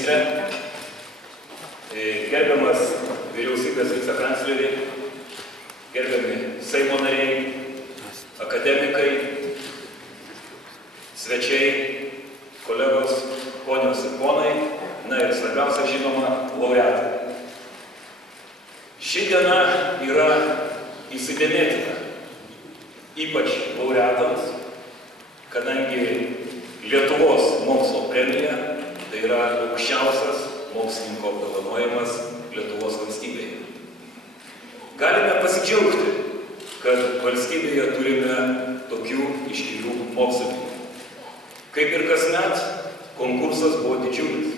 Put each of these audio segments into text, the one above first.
ministrė, gerbiamas vyriausybės vicekanclerį, gerbiami Seimo nariai, akademikai, svečiai, kolegos, ponios ir ponai, na ir svarbiausia, žinoma, laureatai. Ši diena yra įsidėmėtina, ypač laureatams, kadangi Lietuvos mokslo premija tai yra aukščiausias mokslininko apdovanojimas Lietuvos valstybėje. Galime pasidžiaugti, kad valstybėje turime tokių iškilių mokslininkų. Kaip ir kasmet, konkursas buvo didžiulis.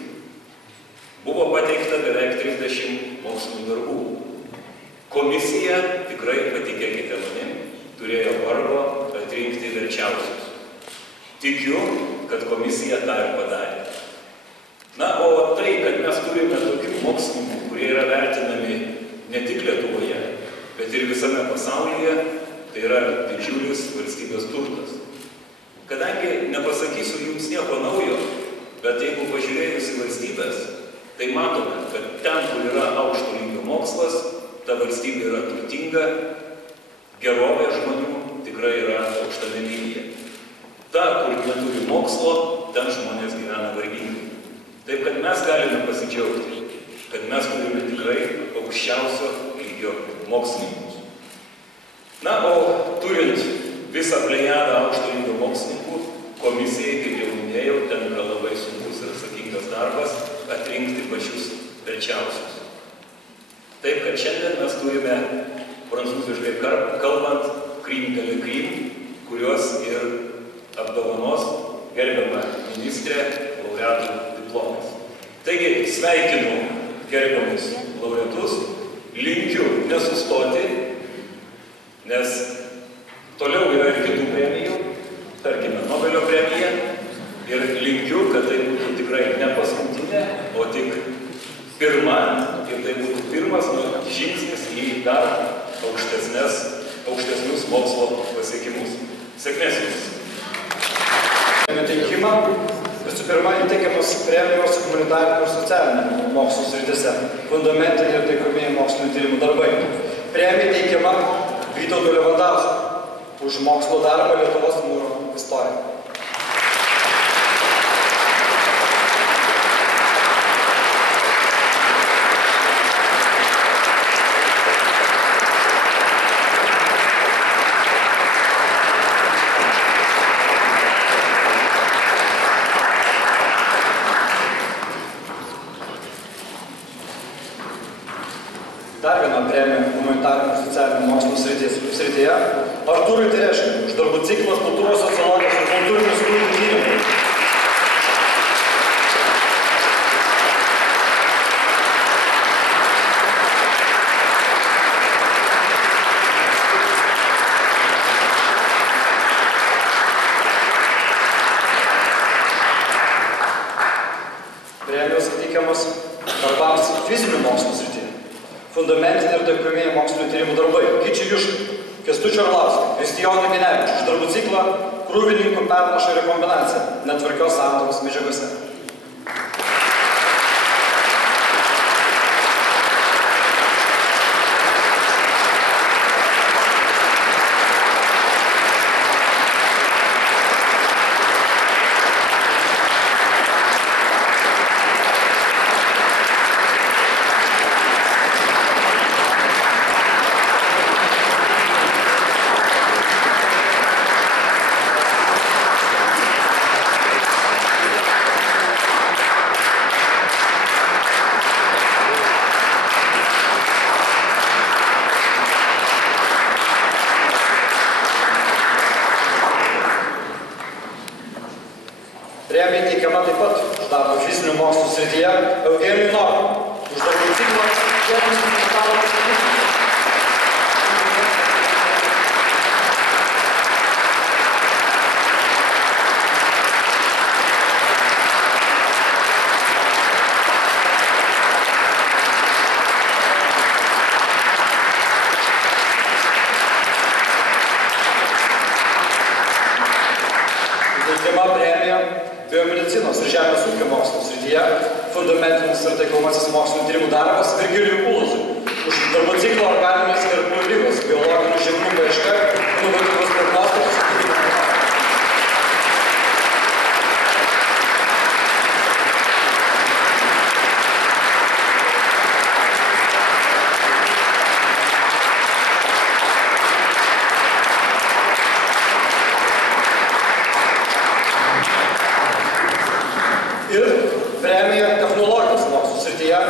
Buvo pateikta beveik 30 mokslinių darbų. Komisija, tikrai patikėkite manim, turėjo vargo atrinkti verčiausius. Tikiu, kad komisija tą ir padarė. Na, o tai, kad mes turime tokių mokslininkų, kurie yra vertinami ne tik Lietuvoje, bet ir visame pasaulyje, tai yra didžiulis valstybės turtas. Kadangi nepasakysiu jums nieko naujo, bet jeigu pažiūrėjus į valstybės, tai matome, kad ten, kur yra aukšto lygio mokslas, ta valstybė yra turtinga, gerovė žmonių tikrai yra aukštame lygyje. Ta, kur neturi mokslo, ten žmonės gyvena vargingai. Taip, kad mes galime pasidžiaugti, kad mes turime tikrai aukščiausio lygio mokslininkus. Na, o turint visą plejadą aukšto lygio mokslininkų, komisijai, kaip jau minėjau, ten yra labai sunkus ir atsakingas darbas atrinkti pačius verčiausius. Taip, kad šiandien mes turime, prancūziškai kalbant, Crème de la Crème, kuriuos ir apdovanos gerbiamą ministrę laureatų diplomais. Taigi, sveikinu gerbiamus laureatus, linkiu nesustoti, nes toliau yra ir kitų premijų, tarkime, Nobelio premija, ir linkiu, kad tai būtų tikrai ne paskutinė, o tik pirma, ir tai būtų pirmas žingsnis į dar aukštesnius mokslo pasiekimus. Sėkmės jums! Teikimą, visų pirma, įteikiamos premijos humanitarinių ir socialinių mokslų srityse, fundamentiniai ir taikomieji mokslinių tyrimų darbai. Premija teikiama Vytautui Levandauskui už mokslo darbą Lietuvos mūro istoriją. Dar viena premija humanitarinių ir socialinių mokslų srityje Artūrui Tereškinui už darbų ciklą kultūros, sociologijos ir kultūrinių studijų tyrimų. Premijos įteikiamos darbams fizinių mokslų srityje. Fundamentiniai ir taikomieji mokslinių tyrimų darbai Gyčiui Juškai, Kęstučiui Arlauskui, Kristijonui Ginevičiui už darbų ciklą Krūvininkų pernaša ir rekombinacija netvarkios santuokos medžiagose. Premija teikiama taip pat už darbą fizinių mokslų srityje Eugenijui Norkui už darbų ciklą Chemijos ir metalo statistikos. Teikiama premija biomedicinos ir žemės ūkio mokslo srityje fundamentinis ir taikomasis mokslinio tyrimų darbas Virgilijui Ulozui už darbų ciklo organinės gerklų ligos, biologinių žymenų paieška, inovatyvus prognostikos ir gydymo. Ir premija technologijos mokslų srityje,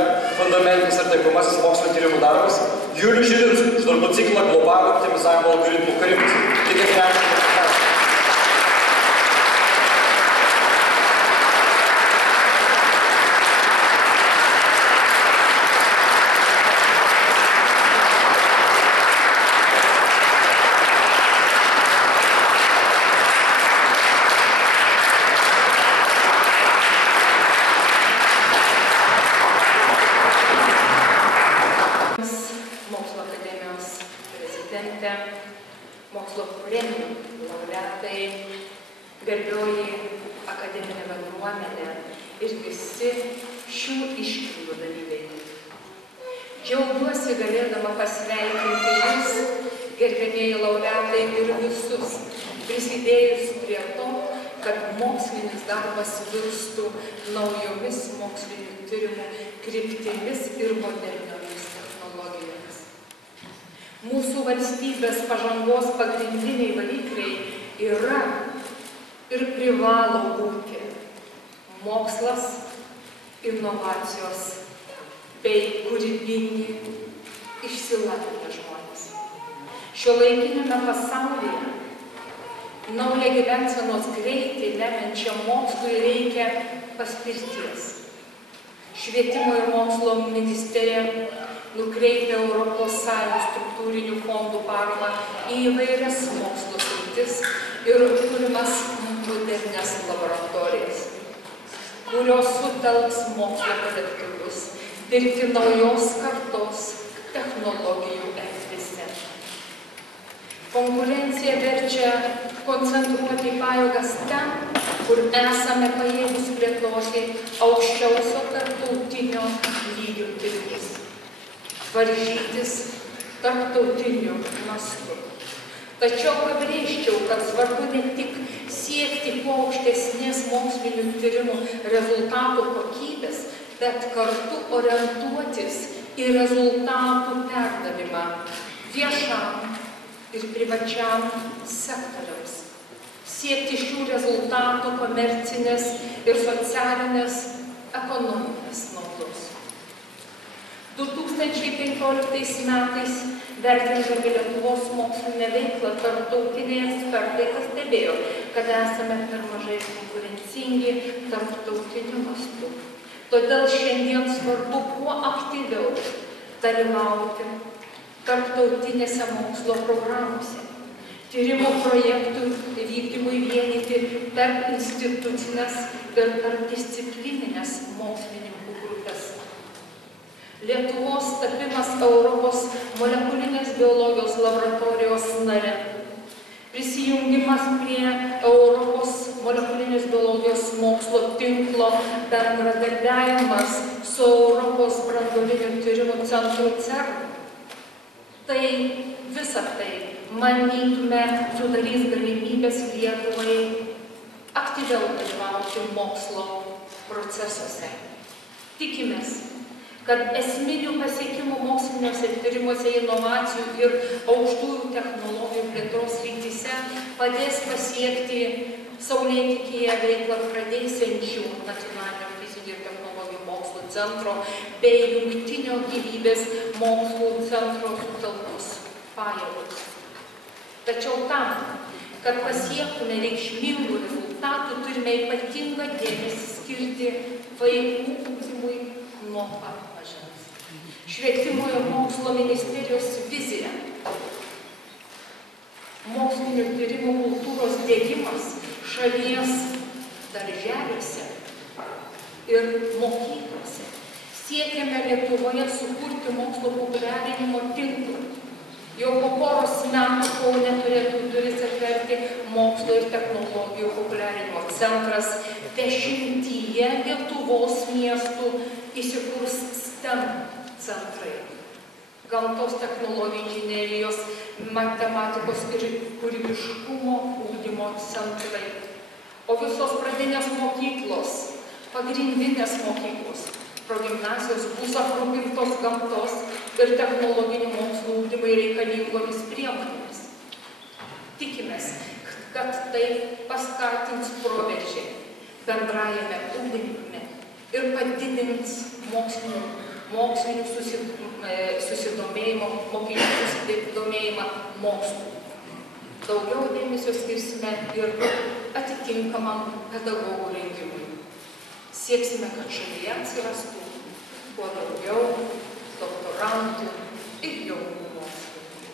fundamentinis ir taikomasis mokslo tyrimų darbas Juliui Žilinskui už darbų ciklą globalų optimizavimo algoritmų kūrimas. Tik finansinių kompetencijų. Mokslo premijų laureatai, garbioji akademinė bendruomenė ir visi šių iškilmių dalyviai. Džiaugiuosi galėdama pasveikinti jūs, gerbėmieji laureatai, ir visus, prisidėjus prie to, kad mokslinis darbas virstų naujomis mokslinių tyrimų kryptimis ir moderniomis technologijomis. Mūsų valstybės pažangos pagrindiniai varikliai yra ir privalo būti mokslas, inovacijos bei kūrybingi, išsilavinę žmonės. Šiuolaikiniame pasaulyje naują gyvensenos greitį lemiančiam mokslui reikia paspirties. Švietimo ir mokslo ministerija nukreipia Europos Sąjungos struktūrinių fondų paramą į įvairias mokslo sritis ir turimas modernias laboratorijas, kurios sutelks mokslo kolektyvus dirbti naujos kartos technologijų erdvėse. Konkurencija verčia koncentruoti pajėgas ten, kur esame pajėgūs plėtoti aukščiausio tarptautinio lygio tyrimus, varžytis tarptautiniu mastu. Tačiau pabrėžčiau, kad svarbu ne tik siekti kuo aukštesnės mokslinių tyrimų rezultatų kokybės, bet kartu orientuotis į rezultatų perdavimą viešam ir privačiam sektoriams. Siekti šių rezultatų komercinės ir socialinės ekonominės naudos. 2015 metais vertindami Lietuvos mokslinę veiklą tarptautiniai ekspertai pastebėjo, kad esame per mažai konkurencingi tarptautiniu mastu. Todėl šiandien svarbu kuo aktyviau dalyvauti tarptautinėse mokslo programuose, tyrimo projektų vykdymui vienyti tarp institucinės ir tarpdisciplininės mokslininkų grupės. Lietuvos tapimas Europos molekulinės biologijos laboratorijos nare, prisijungimas prie Europos molekulinės biologijos mokslo tinklo, bendradarbiavimas su Europos branduolinių tyrimų centru CERN. Tai visa tai, manytume, sudarys galimybės Lietuvai aktyviau dalyvauti mokslo procesuose. Tikimės, kad esminių pasiekimų moksliniuose tyrimuose, inovacijų ir aukštųjų technologijų plėtros srityse padės pasiekti saulėtekyje veiklą pradėsiančių Nacionalinio fizinių ir technologijų mokslų centro bei Jungtinio gyvybės mokslų centro sutelktos pajėgos. Tačiau tam, kad pasiektume reikšmingų rezultatų, turime ypatingą dėmesį skirti vaikų ugdymui nuo pat mažens. Švietimo ir mokslo ministerijos vizija, mokslinių tyrimų kultūros diegimas šalies darželiuose ir mokyklose. Siekiame Lietuvoje sukurti mokslo populiarinimo tinklą. Jau po poros metų Kaune turėtų duris atverti mokslo ir technologijų populiarinimo centras 10 Lietuvos miestų įsikurs STEM centrai. Gamtos technologijų, inžinerijos, matematikos ir kūrybiškumo ugdymo centrai. O visos pradinės mokyklos, pagrindinės mokyklos, progimnazijos bus aprūpintos gamtos ir technologinių mokslų ugdymai reikalingomis priemonėmis. Tikimės, kad tai paskatins proveržį bendrajame ugdyme ir padidins mokslinių susidomėjimą, mokinių susidomėjimą mokslu. Daugiau dėmesio skirsime ir atitinkamam pedagogų rengimui. Sieksime, kad šalyje atsirastų kuo daugiau doktorantų ir jaunų mokslininkų.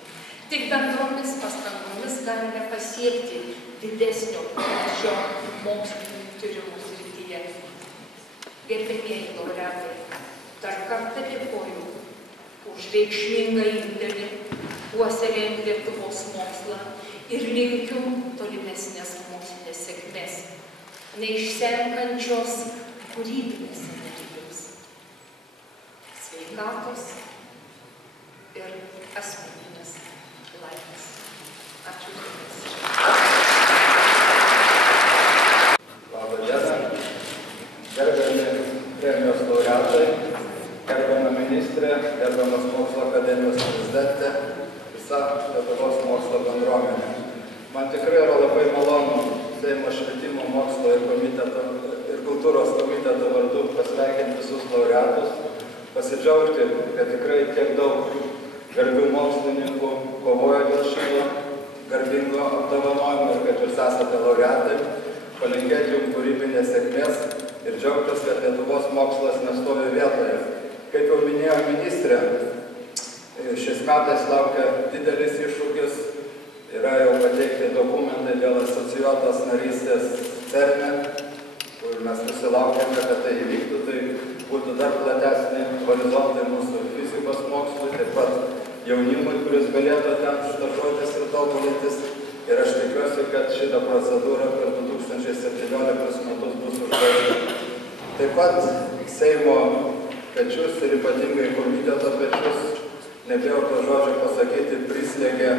Tik bendromis pastangomis galime pasiekti didesnio šio mokslinių tyrimų srityje. Gerbiamieji laureatai, dar kartą dėkoju už reikšmingą indėlį puoselėjant Lietuvos mokslą ir linkiu tolimesnės mokslinės sėkmės, neišsenkančios kūrybinės energijos, sveikatos ir asmeninės laimės. Ačiū dėmesį. Labą dieną, gerbiami premijos laureatai, gerbiama ministrė, gerbiamas Mokslo akademijos prezidentė, visa Lietuvos mokslo bendruomenė. Man tikrai yra labai malonu Seimo švietimo mokslo ir kultūros komiteto vardu pasveikinti visus laureatus, pasidžiaugti, kad tikrai tiek daug garbių mokslininkų kovoja dėl šito garbingo apdovanojimo ir kad jūs esate laureatai, palinkėti jums kūrybinės sėkmės ir džiaugtis, kad Lietuvos mokslas nestovi vietoje. Kaip jau minėjo ministrė, šiais metais laukia didelis iššūkis, yra jau pateikti dokumentai dėl asocijuotos narystės CERN-e, kur mes visi laukiame, kad tai įvyktų, tai būtų dar platesnį horizontai mūsų fizikos mokslui, taip pat jaunimui, kuris galėtų ten stažuotis ir tobulintis. Ir aš tikiuosi, kad šitą procedūrą per 2017 metus bus užbaigta. Taip pat Seimo pečius ir ypatingai komiteto pečius, nebėjau to žodžio pasakyti, prislėgė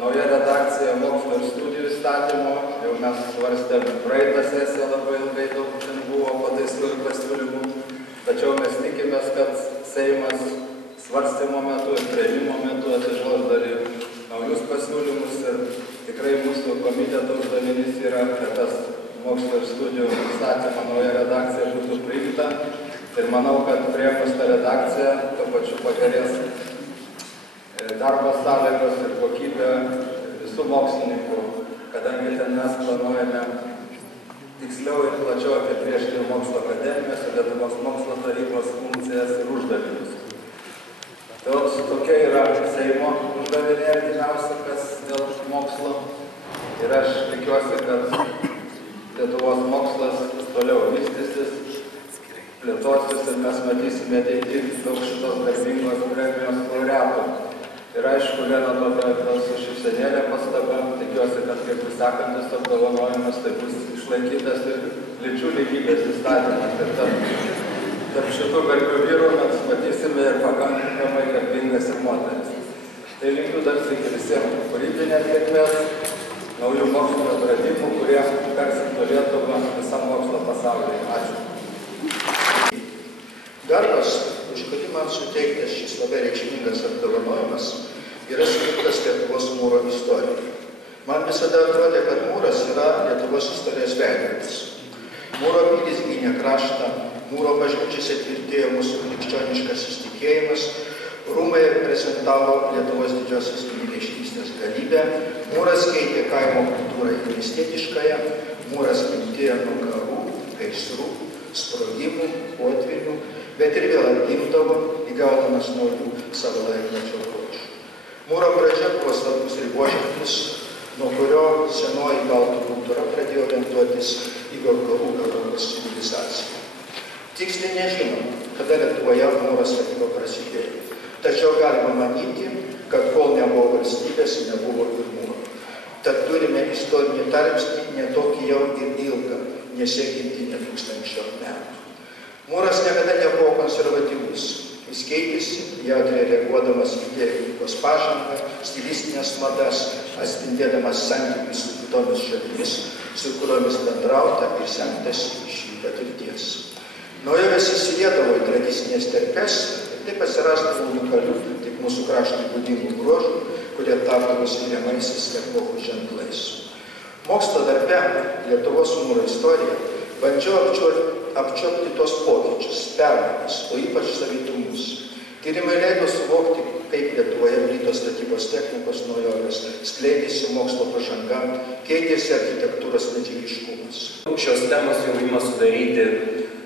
nauja redakcija mokslo ir studijų įstatymo. Jau mes svarstėm praeitą sesiją, labai ilgai daug ten buvo pataisų ir pasiūlymų. Tačiau mes tikimės, kad Seimas svarstymo metu ir priėmimo metu atsižvelgs dar į naujus pasiūlymus ir tikrai mūsų komiteto uždavinys yra, kad tas mokslo ir studijų įstatymo nauja redakcija būtų priimta. Ir manau, kad priėmus tą redakciją, tuo pačiu pagerės darbo sąlygos ir kokybė visų mokslininkų, kadangi ten mes planuojame tiksliau ir plačiau apibrėžti mokslo akademijos ir Lietuvos mokslo tarybos funkcijas ir uždavinius. Tokia yra Seimo uždavinė artimiausia, kas dėl mokslo. Ir aš tikiuosi, kad Lietuvos mokslas toliau vystysis, plėtosis ir mes matysime ateityje daug šitos garbingos premijos laureatų. Ir aišku, viena tokia su šypsenėlė pastaba, tikiuosi, kad kaip sekantis apdovanojimas, tai bus išlaikytas ir lyčių lygybės įstatymas. Ir tarp šitų garbių vyrų mes matysime ir pakankamai garbingas ir moteris. Tai linkiu dar sykį visiems kūrybinės sėkmės, naujų mokslo atradimų, kurie garsintų Lietuvą visam mokslo pasaulyje. Ačiū. Darbas, už kurį man suteiktas šis labai reikšmingas apdovanojimas, yra skirtas Lietuvos mūro istorijai. Man visada atrodė, kad mūras yra Lietuvos istorijos veidrodis. Mūro pilis gynė kraštą, mūro bažnyčiose tvirtėjo mūsų krikščioniškas įsitikėjimas, rūmai reprezentavo Lietuvos didžiosios kunigaikštystės galybę, mūras keitė kaimo kultūrą į miestietiškąją, mūras kentėjo nuo karų, gaisrų, sprogimų, potvynių, bet ir vėl atgimdavo, įgaudamas naujų savo laikmečio bruožų. Mūro pradžia buvo svarbus riboženklis, nuo kurio senoji baltų kultūra pradėjo orientuotis į vakarų Europos civilizaciją. Tiksliai nežinom, kada Lietuvoje mūro statyba prasidėjo. Tačiau galima manyti, kad kol nebuvo valstybės, nebuvo ir mūro. Tad turime istorinį tarpsnį netokį jau ir ilgą, nesiekinti nė 1000 metų. Mūras niekada nebuvo konservatyvus. Jis keitėsi, jautriai reaguodamas į technikos pažangą, stilistinės madas, atspindėdamas santykius su kitomis šalimis, su kuriomis bendrauta ir semtasi iš jų patirties. Naujovės įsiliedavo į tradicinės terpes ir taip atsirasdavo unikalių, tik mūsų kraštui būdingų bruožų, kurie tapdavo skiriamaisiais epochų ženklais. Mokslo darbe Lietuvos mūro istorija bandžiau apčiuopti tos pokyčius, permainas, o ypač savitumus. Tyrimai leido suvokti, kaip Lietuvoje plito statybos technikos naujovės, skleidėsi mokslo pažanga, keitėsi architektūros medžiagiškumas. Šios temos jaunimas sudaryti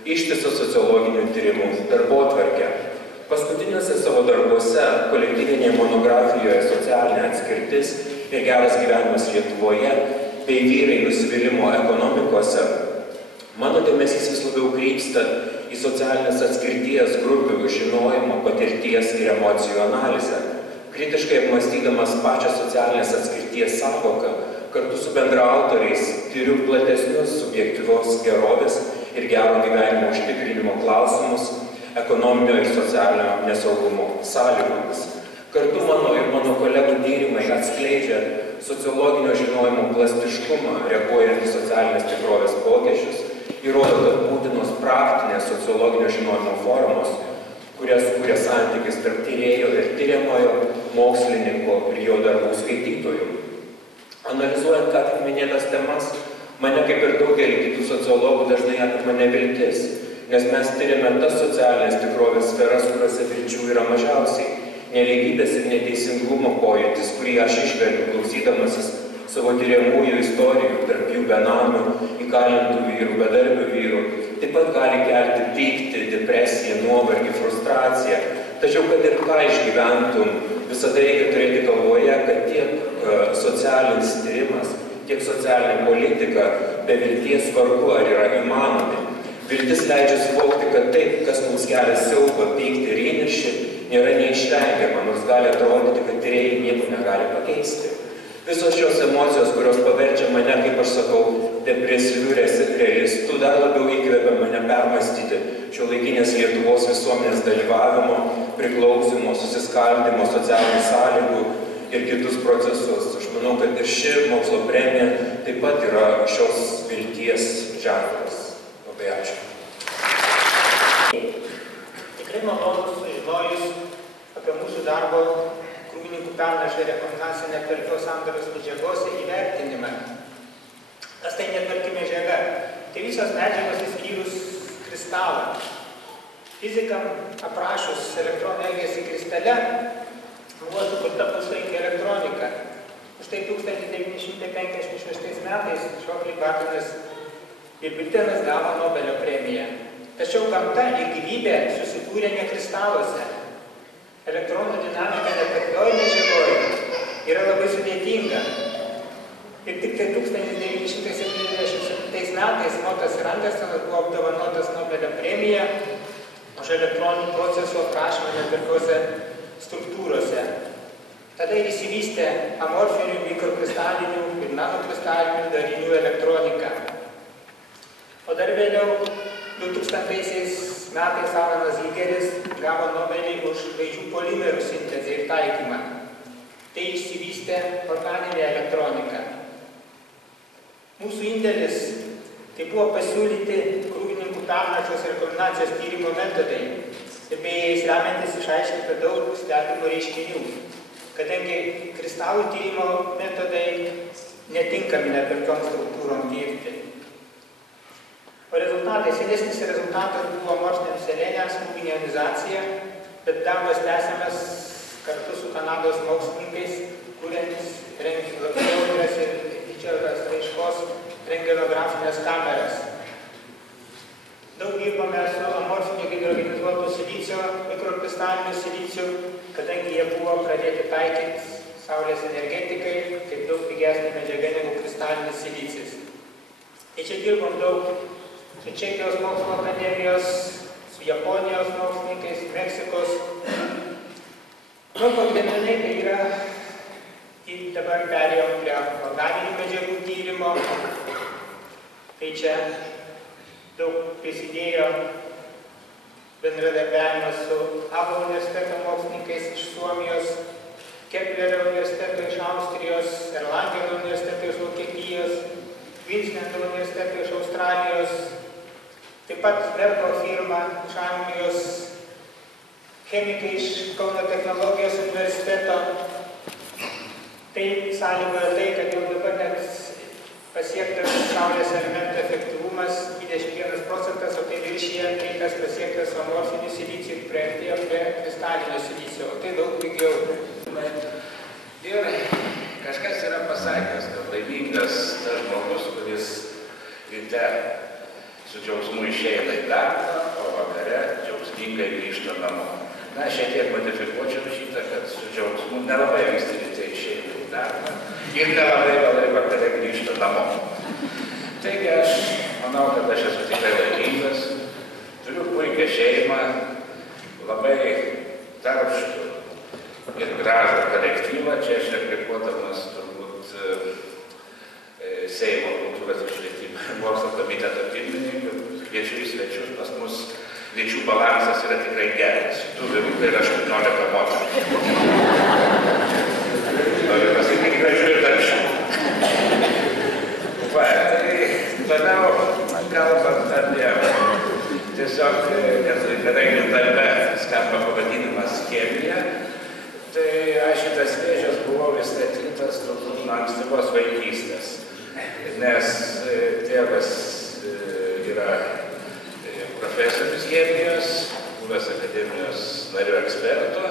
ištisą sociologinių tyrimų darbotvarkę. Paskutiniuose savo darbuose, kolektyvinėje monografijoje Socialinė atskirtis ir geras gyvenimas Lietuvoje bei vyrai nusivylimo ekonomikose, mano dėmesys vis labiau krypsta į socialinės atskirties grupių žinojimo, patirties ir emocijų analizę. Kritiškai apmąstydamas pačią socialinės atskirties sąvoką, kartu su bendraautoriais tyriu platesnius subjektyvios gerovės ir gero gyvenimo užtikrinimo klausimus ekonominio ir socialinio nesaugumo sąlygomis. Kartu mano ir mano kolegų tyrimai atskleidžia sociologinio žinojimo plastiškumą, reaguojant į socialinės tikrovės pokyčius, įrodo, kad būtinos praktinės sociologinio žinojimo formos, kurias kūrė santykis tarp tyrėjo ir tyriamojo, mokslininko ir jo darbų skaitytojų. Analizuojant ką tik minėtas temas, mane kaip ir daugelį kitų sociologų dažnai apima neviltis, nes mes tyrėme tas socialinės tikrovės sferas, kuriuose vilčių yra mažiausiai. Nelygybės ir neteisingumo pojūtis, kurį aš išvelgiu klausydamasis savo tyriamųjų istorijų, tarp jų benamių, įkalintų vyrų, bedarbių vyrų, taip pat gali kelti pyktį, depresiją, nuovargį, frustraciją. Tačiau, kad ir ką išgyventum, visada reikia turėti galvoje, kad tiek socialinis tyrimas, tiek socialinė politika be vilties vargu ar yra įmanomi. Viltis leidžia suvokti, kad taip, kas mums kelia siaubą, pyktį ir įniršį, nėra neišvengiama, nors gali atrodyti, kad tyrėjai nieko negali pakeisti. Visos šios emocijos, kurios paverčia mane, kaip aš sakau, depresyvių realistų, dar labiau įkvėpia mane permąstyti šiuolaikinės Lietuvos visuomenės dalyvavimo, priklausimo, susiskaldimo, socialinių sąlygų ir kitus procesus. Aš manau, kad ir ši mokslo premija taip pat yra šios vilties ženklas. Labai ačiū. Tikrai malonu sužinojus apie mūsų darbo krūvininkų pernašą rekomendacinę tvarkios sandaros medžiagos įvertinimą. Kas tai netvarki medžiaga? Tai visos medžiagos išskyrus kristalą. Fizikam aprašus elektroninį elgesį kristale buvo sukurta puslaikė elektronika. Už tai 1956 metais Šokley, Bartonas ir Biltenas gavo Nobelio premiją. Tačiau gamta ir gyvybė susikūrė ne kristaluose. Elektronų dinamika netvarkioj medžiagoj yra labai sudėtinga. Ir tik tai 1977 metais Motas ir Andersonas buvo apdovanotas Nobelio premija už elektroninių procesų aprašymą netvarkiose struktūrose. Tada ir išsivystė amorfinių, mikrokristalinių ir nanokristalinių darinių elektronika. O dar vėliau 2000 metais Alanas Zigeris gavo Nobelį už žvaigždžių polimerų sintezę ir taikymą. Tai išsivystė organinė elektronika. Mūsų indėlis tai buvo pasiūlyti krūvininkų pernašos ir kombinacijos tyrimo metodai ir bei jais remiantis išaiškinta daug stebimų reiškinių, kadangi kristalų tyrimo metodai netinkami netvarkiom struktūrom tirti. O rezultatai, senesnis rezultatas buvo amorfinė selenės krūvinė ionizacija, bet darbas tęsiamas kartu su Kanados mokslininkais, kuriantis rentgenologijos ir didžiosios raiškos rentgenografinės kameras. Daug dirbame su amorfiniu hidrogenizuotu silicio, mikrokristaliniu siliciu, kadangi jie buvo pradėti taikyti saulės energetikai kaip daug pigesnė medžiaga negu kristalinis silicis. Tai čia dirbom daug su Čekijos mokslo akademijos, su Japonijos mokslininkais, Meksikos. Pagrindinai tai yra, dabar perėjom prie organinių medžiagų tyrimo. Tai čia daug prisidėjo bendradarbiavimas su Abo universiteto mokslininkais iš Suomijos, Keplerio universiteto iš Austrijos, Erlangeno universiteto iš Vokietijos, Queenslando universiteto iš Australijos, taip pat Verko firma iš Anglijos, chemikai iš Kauno technologijos universiteto. Tai sąlygoja tai, kad jau dabar net pasiektas saulės elementų efektyvumas 21%, o tai viršyje tai, kas pasiektas amorfiniu silicijų, priartėjo prie kristalinio silicio, o tai daug pigiau. Ir kažkas yra pasakęs, kad laimingas tas žmogus, kuris ryte su džiaugsmu išeina į darbą, o vakare džiaugsmingai grįžta namo. Na, šiek tiek modifikuočiau šitą, kad su džiaugsmu nelabai anksti ryte išeina į darbą ir nelabai vėlai vakare grįžta namo. Taigi aš manau, kad aš esu tikrai laimingas, turiu puikią šeimą, labai darbštų ir gražų kolektyvą. Čia aš replikuodamas turbūt Seimo kultūros ir švietimo mokslo komiteto pirmininkų, kviečiu į svečius, pas mus lyčių balansas yra tikrai geras. Šitų vyrukų yra 18 moterų. Noriu pasakyti, gražių ir darbščių. Va, tai toliau kalbant apie tiesiog, kadangi darbe skamba pavadinimas chemija, tai aš šitas vėžės buvau įstatytas turbūt nuo ankstyvos vaikystės, nes tėvas yra profesorius chemijos, buvęs akademijos narių eksperto,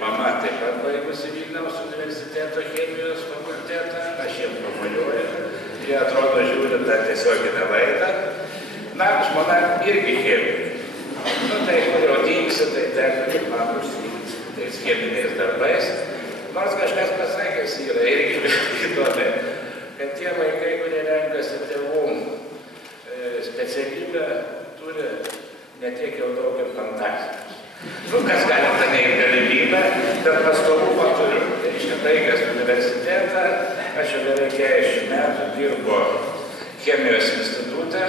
mama taip pat baigusi Vilniaus universiteto chemijos fakultetą, aš jiem pamojuoju, jie atrodo žiūri tą tiesioginę laidą. Na, žmona irgi chemija. Nu, tai kur jau dingsi, tai teko ir man užsiimti tais cheminiais darbais. Nors kažkas pasakęs yra irgi įdomi, kad tie vaikai, kurie renkasi tėvų specialybę, turi ne tiek jau daug ir fantazijos. Nu, kas gali tame į galimybę, bet pastovumą turiu. Tai reiškia, baigęs universitetą, aš jau beveik 40 metų dirbo chemijos institute,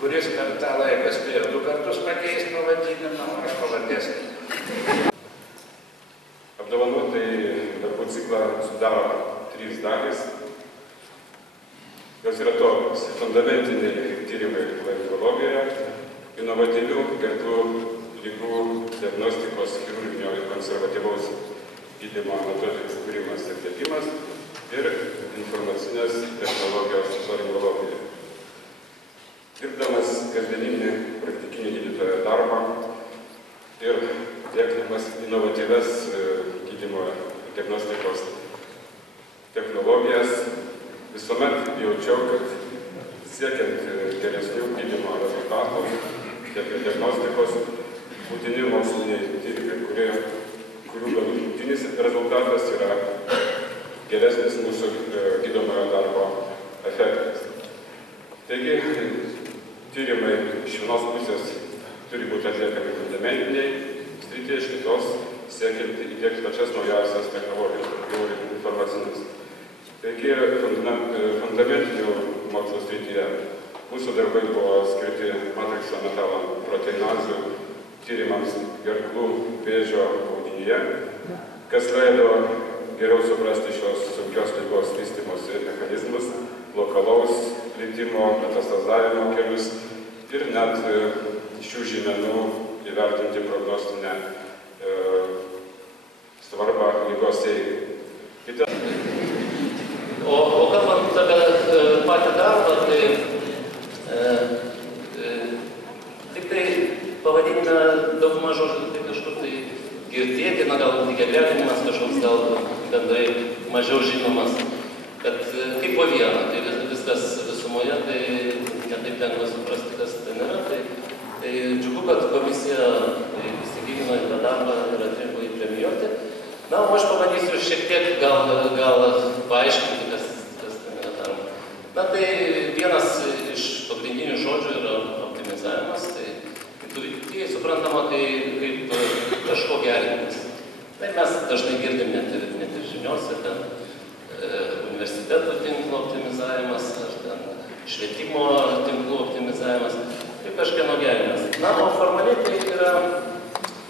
kuris per tą laiką spėjo 2 kartus pakeisti pavadinimą, o aš pavardės. Apdovanotai darbų ciklą sudaro 3 dalys. Jos yra tokios: fundamentiniai tyrimai laringologijoje, inovatyvių gerklų ligų diagnostikos, chirurginio ir konservatyvaus gydymo metodikų kūrimas ir diegimas ir informacinės technologijos laringologijoje. Dirbdamas kasdieninį praktikinį gydytojo darbą ir diegdamas inovatyvias gydymo diagnostikos technologijas, visuomet jaučiau, kad siekiant geresnių gydymo rezultatų, tiek diagnostikos, būtini moksliniai tyrimai, kurių galutinis rezultatas yra geresnis mūsų gydomojo darbo efektas. Taigi, tyrimai iš vienos pusės turi būti atliekami fundamentiniai srityje, iš kitos siekiant įdiegti pačias naujausias technologijas ir informacinės. Taigi, fundamentinių mokslo srityje mūsų darbai buvo skirti matrikso metalo proteinazių tyrimams gerklų vėžio audinyje, kas leido geriau suprasti šios sunkios ligos vystymosi mechanizmus, lokalaus plitimo, metastazavimo kelius ir net šių žymenų įvertinti prognostinę svarbą ligos eigai. O kalbant apie patį darbą, tik tai pavadinime daug mažo tai kažkur tai girdėti, gal lygiagretimas kažkoks gal bendrai mažiau žinomas, kad kaip po vieną, tai viskas visumoje, tai netaip lengva suprasti, kas ten yra. Tai džiugu, kad komisija įsigilino į tą darbą ir atrinko jį premijuoti. Na, o aš pabandysiu šiek tiek gal paaiškinti, kas ten yra daroma. Na, tai vienas iš pagrindinių žodžių yra optimizavimas. Tai intuityviai suprantama, kaip kažko gerinimas. Tai mes dažnai girdim net ir žiniose, ten universitetų tinklo optimizavimas, ar ten švietimo tinklų optimizavimas ir kažkieno gerinimas. Na, o formaliai tai yra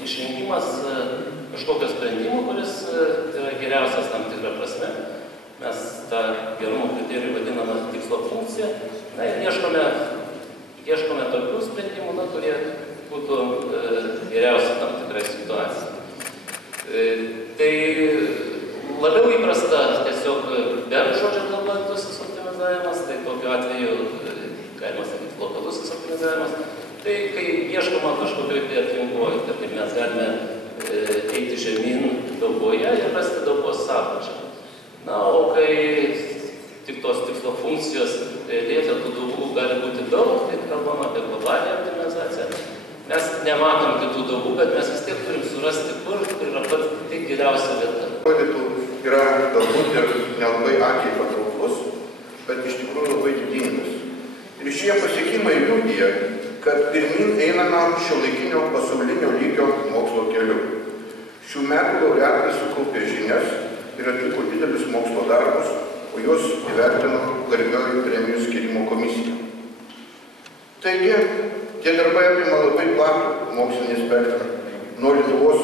išrinkimas kažkokio sprendimo, kuris yra geriausias tam tikrą prasme. Mes tą gerumo kriterijų vadiname tikslo funkciją. Na ir ieškome tokių sprendimų, na, kurie būtų geriausi tam tikrai situacijai. Tai labiau įprasta tiesiog be žodžio kalbantusis optimizavimas, tai tokiu atveju galima sakyti lokalusis optimizavimas. Tai kai ieškoma kažkokioj tai aplinkoje, tai mes galime eiti žemyn dauboje ir rasti daubos apačią. Na, o kai tik tos tikslo funkcijos lieka, tų daubų gali būti daug, tai kalbam apie globalią optimizaciją. Mes nematom kitų daubų, bet mes vis tiek turim surasti, kur yra pati geriausia vieta. Atrodytų yra galbūt ir nelabai akiai patrauklus, bet iš tikrųjų labai didingas. Ir šie pasiekimai liudija, kad pirmin einama šiuolaikinio pasaulinio lygio mokslo keliu. Šių metų laureatai sukaupė žinias ir atliko didelius mokslo darbus, o juos įvertino garbioji premijų skyrimo komisija. Taigi, tie darbai apima labai platų mokslinį spektrą, nuo Lietuvos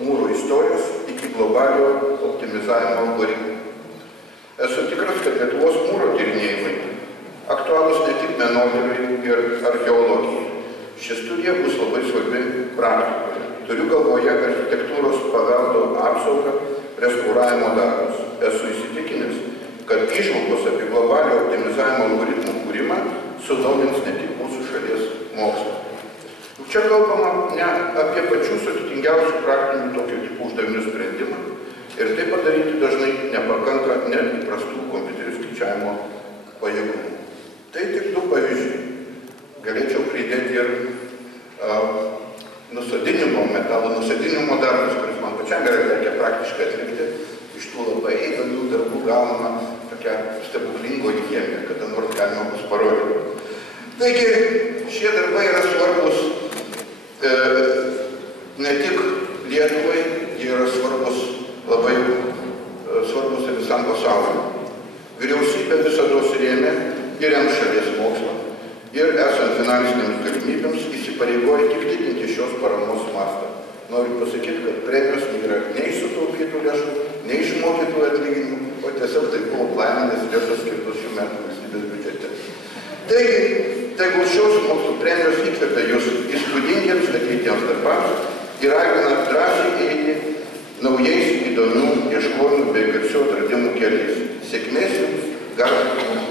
mūro istorijos iki globalio optimizavimo algoritmų. Esu tikras, kad Lietuvos mūro tyrinėjimai aktualūs ne tik menotyrui ir archeologijai. Ši studija bus labai svarbi praktikoje. Turiu galvoje architektūros paveldo apsaugą, restauravimo darbus. Esu įsitikinęs, kad įžvalgos apie globalio optimizavimo algoritmų kūrimą sudomins ne tik mūsų šalies mokslą. Čia kalbama ne apie pačių sudėtingiausių praktinių tokio tipų uždavinių sprendimą ir tai padaryti dažnai nepakanka net įprastų kompiuterių skaičiavimo pajėgumų. Tai tik du pavyzdžiai. Galėčiau pridėti ir metalo nusodinimo darbus, kuris man pačiam yra reikia praktiškai atlikti. Iš tų labai įdomių darbų gaunama tokia stebuklingoji chemija, kada nors galima bus parodyti. Taigi, šie darbai yra svarbus ne tik Lietuvai, jie yra svarbus labai svarbus ir visam pasauliu. Vyriausybė visados rėmė ir rems šalies mokslą. Ir esant finansinėms galimybėms įsipareigoja tik didinti šios paramos mastą. Noriu pasakyti, kad premijos yra nei sutaupytų lėšų, nei išmokytų atlyginimų, o tiesiog tai buvo planinės lėšos skirtos šių metų valstybės biudžete. Taigi, tegul šios mokslo premijos įkvepia jūs įspūdingiems atlikiems darbams ir ragina drąsiai eiti naujais įdomių ieškojimų bei garsių atradimų keliais. Sėkmės jums, garbės.